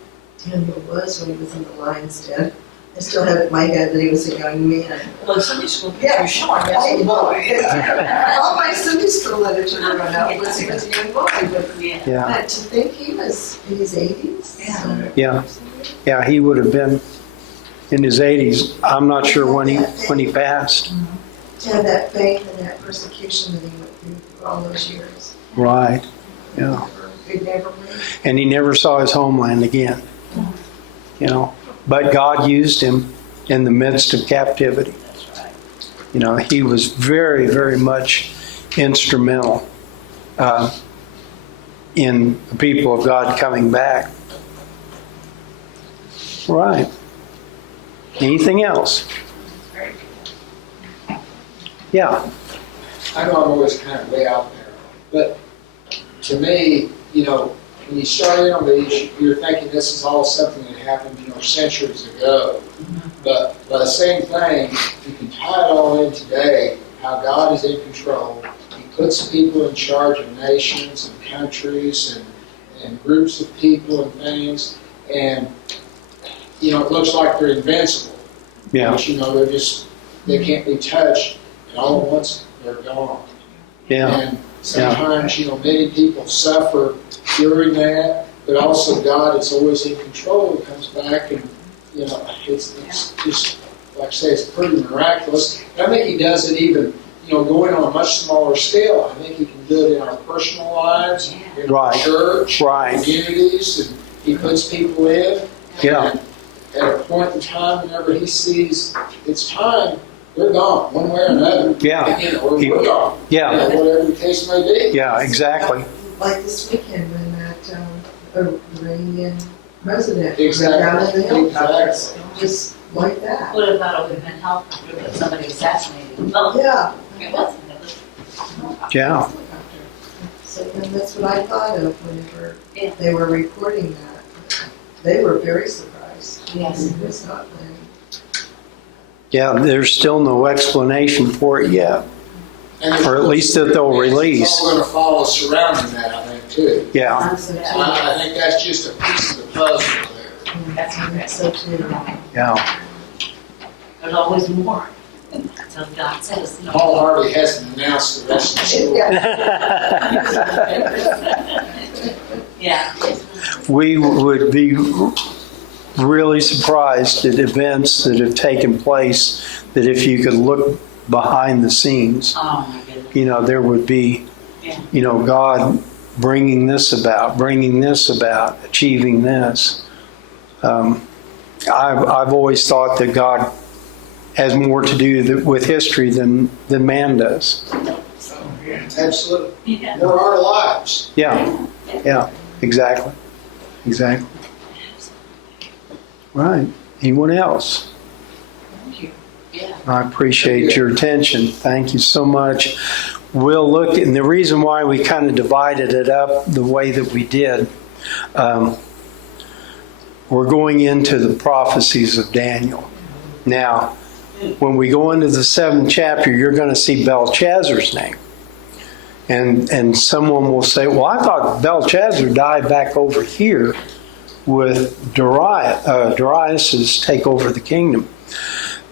Daniel was when he was in the lion's den. I still have it in my head that he was a young man. Well, in Sunday school, Yeah, you're sure, I yes, know. All my Sunday school literature growing up was he was a young boy, but Yeah, to think he was in his 80s. Yeah. yeah, he would have been in his 80s. I'm not sure when he passed. To have that faith and that persecution that he went through for all those years. Right, yeah. He never went. And he never saw his homeland again. You know, but God used him in the midst of captivity. That's right. You know, he was very, very much instrumental in the people of God coming back. Right. Anything else? Yeah. I know I'm always kind of way out there, but to me, when you start in on these, you're thinking this is all something that happened, centuries ago. But by the same thing, you can tie it all in today, how God is in control. He puts people in charge of nations and countries and groups of people and things. And, it looks like they're invincible. Yeah. But, they can't be touched. And all at once, they're gone. Yeah. And sometimes, many people suffer during that, but also God is always in control. He comes back and, it's just, like I say, it's pretty miraculous. And I think He does it even, going on a much smaller scale. I think He can do it in our personal lives, in our Right. church, Right. communities, and He puts people in. Yeah. And at a point in time, whenever He sees it's time, they're gone, one way or another. Yeah. Or we're gone. Yeah. Whatever the case may be. Yeah, exactly. Like this weekend when that Iranian president Exactly. went down in the helicopter. Exactly. Just like that. Would have thought it would have been helpful if somebody assassinated. Well, Yeah. it wasn't. It was. Yeah. So, and that's what I thought of whenever Yeah. they were reporting that. They were very surprised. Yes. It was not planned. Yeah, there's still no explanation for it yet. And Or at least that they'll release. It's all going to follow surrounding that, I think, too. Yeah. I think that's just a piece of the puzzle there. That's correct. So too. Yeah. There's always more. So God says no. Paul Harvey hasn't announced the rest of the story. Yeah. We would be really surprised at events that have taken place that if you could look behind the scenes, Oh my goodness. there would be, God bringing this about, achieving this. I've always thought that God has more to do with history than man does. Absolutely. Yeah. More our lives. Yeah, exactly. Right. Anyone else? Thank you. Yeah. I appreciate your attention. Thank you so much. We'll look, and the reason why we kind of divided it up the way that we did, we're going into the prophecies of Daniel. Now, when we go into the 7th chapter, you're going to see Belshazzar's name. And someone will say, well, I thought Belshazzar died back over here with Darius's take over the kingdom.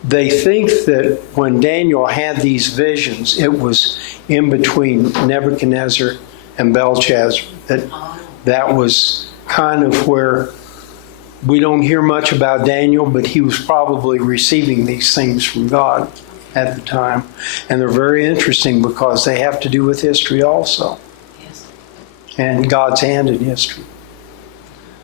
They think that when Daniel had these visions, it was in between Nebuchadnezzar and Belshazzar. That was kind of where we don't hear much about Daniel, but he was probably receiving these things from God at the time. And they're very interesting because they have to do with history also, Yes. and God's hand in history.